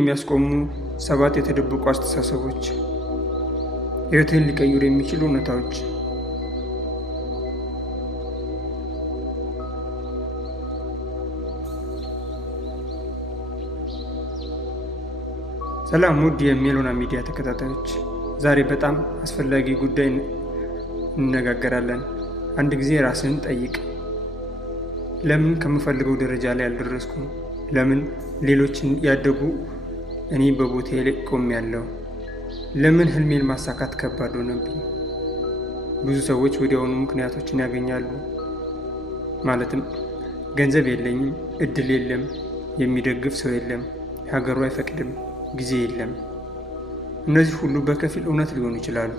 የሚያስቆሙ 7 የተደበቁ አስተሳሰቦች፣ ሕይወትህን ሊቀይሩ የሚችሉ እውነታዎች። ሰላም ውድ የሜሎና ሚዲያ ተከታታዮች፣ ዛሬ በጣም አስፈላጊ ጉዳይ እንነጋገራለን። አንድ ጊዜ ራስህን ጠይቅ። ለምን ከምፈልገው ደረጃ ላይ አልደረስኩም? ለምን ሌሎችን ያደጉ እኔ በቦታዬ ላይ ቆሜያለሁ? ለምን ህልሜን ማሳካት ከባድ ሆነብኝ? ብዙ ሰዎች ወዲያውኑ ምክንያቶችን ያገኛሉ። ማለትም ገንዘብ የለኝም፣ እድል የለም፣ የሚደግፍ ሰው የለም፣ ሀገሩ አይፈቅድም፣ ጊዜ የለም። እነዚህ ሁሉ በከፊል እውነት ሊሆኑ ይችላሉ።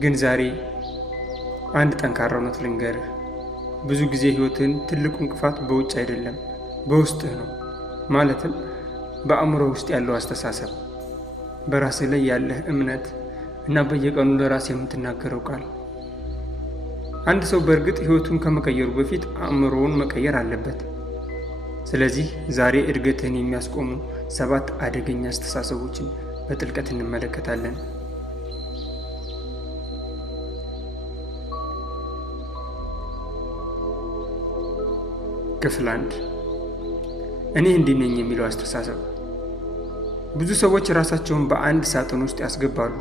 ግን ዛሬ አንድ ጠንካራ እውነት ልንገርህ። ብዙ ጊዜ ህይወትን ትልቁ እንቅፋት በውጭ አይደለም፣ በውስጥህ ነው። ማለትም በአእምሮ ውስጥ ያለው አስተሳሰብ፣ በራስህ ላይ ያለህ እምነት እና በየቀኑ ለራስህ የምትናገረው ቃል። አንድ ሰው በእርግጥ ህይወቱን ከመቀየሩ በፊት አእምሮውን መቀየር አለበት። ስለዚህ ዛሬ እድገትህን የሚያስቆሙ 7 አደገኛ አስተሳሰቦችን በጥልቀት እንመለከታለን። ክፍል 1፣ እኔ እንዲህ ነኝ የሚለው አስተሳሰብ። ብዙ ሰዎች ራሳቸውን በአንድ ሳጥን ውስጥ ያስገባሉ።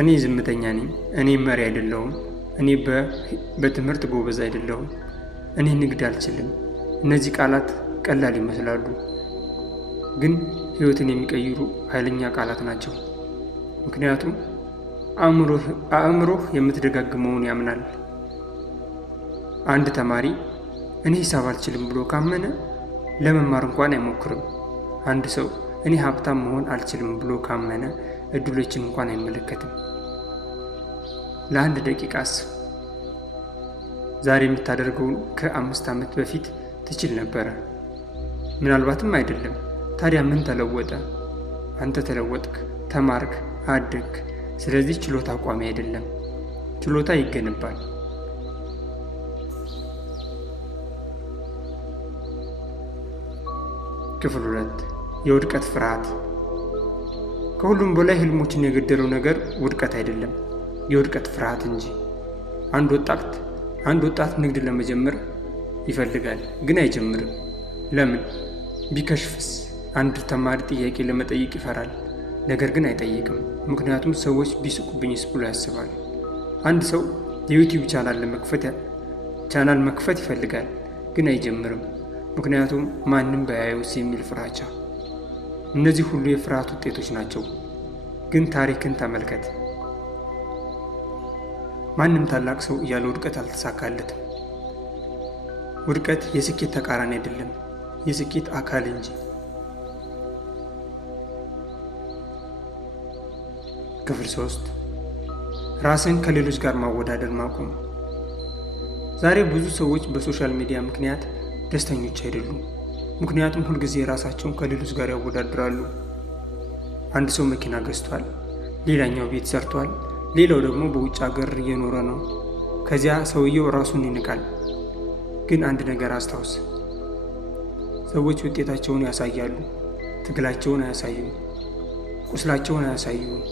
እኔ ዝምተኛ ነኝ፣ እኔ መሪ አይደለሁም፣ እኔ በትምህርት ጎበዝ አይደለሁም፣ እኔ ንግድ አልችልም። እነዚህ ቃላት ቀላል ይመስላሉ፣ ግን ህይወትን የሚቀይሩ ኃይለኛ ቃላት ናቸው። ምክንያቱም አእምሮህ የምትደጋግመውን ያምናል። አንድ ተማሪ እኔ ሂሳብ አልችልም ብሎ ካመነ ለመማር እንኳን አይሞክርም። አንድ ሰው እኔ ሀብታም መሆን አልችልም ብሎ ካመነ እድሎችን እንኳን አይመለከትም። ለአንድ ደቂቃ አስብ። ዛሬ የምታደርገውን ከ5 ዓመት በፊት ትችል ነበረ? ምናልባትም አይደለም። ታዲያ ምን ተለወጠ? አንተ ተለወጥክ፣ ተማርክ፣ አደግክ። ስለዚህ ችሎታ ቋሚ አይደለም፣ ችሎታ ይገነባል። ክፍል 2፣ የውድቀት ፍርሃት። ከሁሉም በላይ ህልሞችን የገደለው ነገር ውድቀት አይደለም፣ የውድቀት ፍርሃት እንጂ። አንድ ወጣት ንግድ ለመጀመር ይፈልጋል፣ ግን አይጀምርም። ለምን? ቢከሽፍስ? አንድ ተማሪ ጥያቄ ለመጠየቅ ይፈራል፣ ነገር ግን አይጠይቅም። ምክንያቱም ሰዎች ቢስቁብኝስ ብሎ ያስባል። አንድ ሰው የዩቲዩብ ቻናል መክፈት ይፈልጋል፣ ግን አይጀምርም። ምክንያቱም ማንም ባያዩስ የሚል ፍራቻ። እነዚህ ሁሉ የፍርሃት ውጤቶች ናቸው። ግን ታሪክን ተመልከት። ማንም ታላቅ ሰው ያለ ውድቀት አልተሳካለትም። ውድቀት የስኬት ተቃራኒ አይደለም፣ የስኬት አካል እንጂ። ክፍል 3፣ ራስን ከሌሎች ጋር ማወዳደር ማቆም። ዛሬ ብዙ ሰዎች በሶሻል ሚዲያ ምክንያት ደስተኞች አይደሉም። ምክንያቱም ሁልጊዜ ራሳቸውን ከሌሎች ጋር ያወዳድራሉ። አንድ ሰው መኪና ገዝቷል፣ ሌላኛው ቤት ሰርቷል፣ ሌላው ደግሞ በውጭ ሀገር እየኖረ ነው። ከዚያ ሰውየው ራሱን ይንቃል። ግን አንድ ነገር አስታውስ፣ ሰዎች ውጤታቸውን ያሳያሉ፣ ትግላቸውን አያሳዩም፣ ቁስላቸውን አያሳዩም፣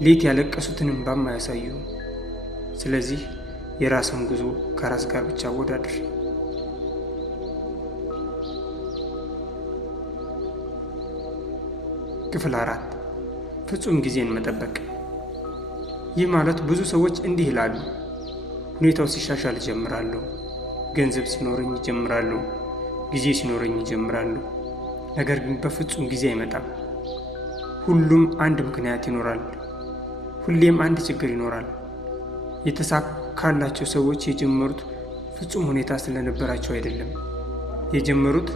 ሌት ያለቀሱትን እንባም አያሳዩም። ስለዚህ የራስን ጉዞ ከራስ ጋር ብቻ አወዳድር። ክፍል 4፣ ፍጹም ጊዜን መጠበቅ። ይህ ማለት ብዙ ሰዎች እንዲህ ይላሉ፣ ሁኔታው ሲሻሻል እጀምራለሁ፣ ገንዘብ ሲኖረኝ እጀምራለሁ፣ ጊዜ ሲኖረኝ እጀምራለሁ። ነገር ግን በፍጹም ጊዜ አይመጣም። ሁሉም አንድ ምክንያት ይኖራል። ሁሌም አንድ ችግር ይኖራል። የተሳካላቸው ሰዎች የጀመሩት ፍጹም ሁኔታ ስለነበራቸው አይደለም። የጀመሩት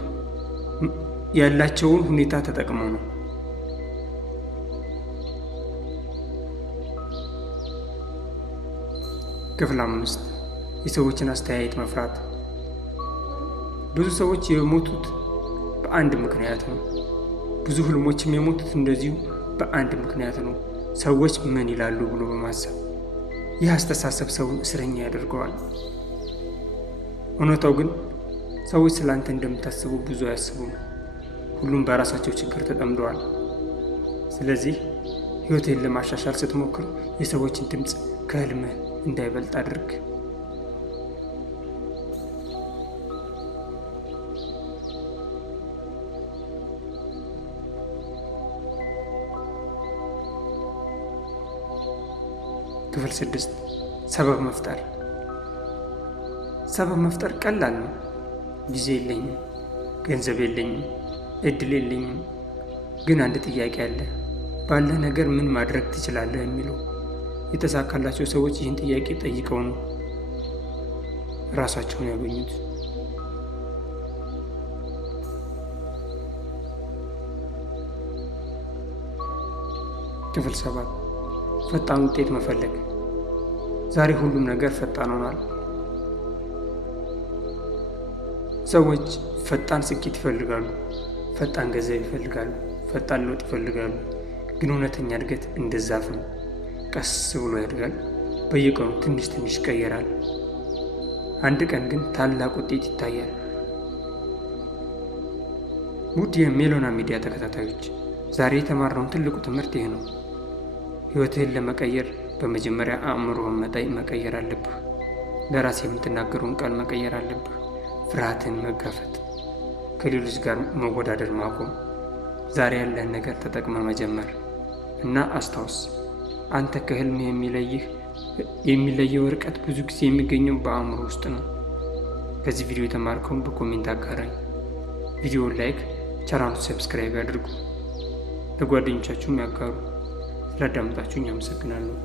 ያላቸውን ሁኔታ ተጠቅመው ነው። ክፍል 5፣ የሰዎችን አስተያየት መፍራት። ብዙ ሰዎች የሞቱት በአንድ ምክንያት ነው። ብዙ ህልሞችም የሞቱት እንደዚሁ በአንድ ምክንያት ነው፣ ሰዎች ምን ይላሉ ብሎ በማሰብ። ይህ አስተሳሰብ ሰውን እስረኛ ያደርገዋል። እውነታው ግን ሰዎች ስላንተ እንደምታስቡ ብዙ አያስቡም። ሁሉም በራሳቸው ችግር ተጠምደዋል። ስለዚህ ሕይወትህን ለማሻሻል ስትሞክር የሰዎችን ድምፅ ከህልምህ እንዳይበልጥ አድርግ። ክፍል 6 ሰበብ መፍጠር። ሰበብ መፍጠር ቀላል ነው። ጊዜ የለኝም፣ ገንዘብ የለኝም፣ እድል የለኝም። ግን አንድ ጥያቄ አለ። ባለህ ነገር ምን ማድረግ ትችላለህ የሚለው። የተሳካላቸው ሰዎች ይህን ጥያቄ ጠይቀው ነው ራሳቸውን ያገኙት። ክፍል 7 ፈጣን ውጤት መፈለግ። ዛሬ ሁሉም ነገር ፈጣን ሆኗል። ሰዎች ፈጣን ስኬት ይፈልጋሉ፣ ፈጣን ገንዘብ ይፈልጋሉ፣ ፈጣን ለውጥ ይፈልጋሉ። ግን እውነተኛ እድገት እንደ ዛፍ ነው። ቀስ ብሎ ያድጋል። በየቀኑ ትንሽ ትንሽ ይቀየራል። አንድ ቀን ግን ታላቅ ውጤት ይታያል። ውድ የሜሎና ሚዲያ ተከታታዮች፣ ዛሬ የተማርነውን ትልቁ ትምህርት ይህ ነው። ሕይወትህን ለመቀየር በመጀመሪያ አእምሮህን መቀየር አለብህ። ለራስ የምትናገረውን ቃል መቀየር አለብህ። ፍርሃትን መጋፈጥ፣ ከሌሎች ጋር መወዳደር ማቆም፣ ዛሬ ያለህን ነገር ተጠቅመ መጀመር እና አስታውስ፣ አንተ ከህልም የሚለየው ርቀት ብዙ ጊዜ የሚገኘው በአእምሮ ውስጥ ነው። ከዚህ ቪዲዮ የተማርከውን በኮሜንት አጋራኝ። ቪዲዮውን ላይክ፣ ቻናሉን ሰብስክራይብ ያድርጉ፣ ለጓደኞቻችሁም ያጋሩ። ስላዳመጣችሁኝ አመሰግናለሁ።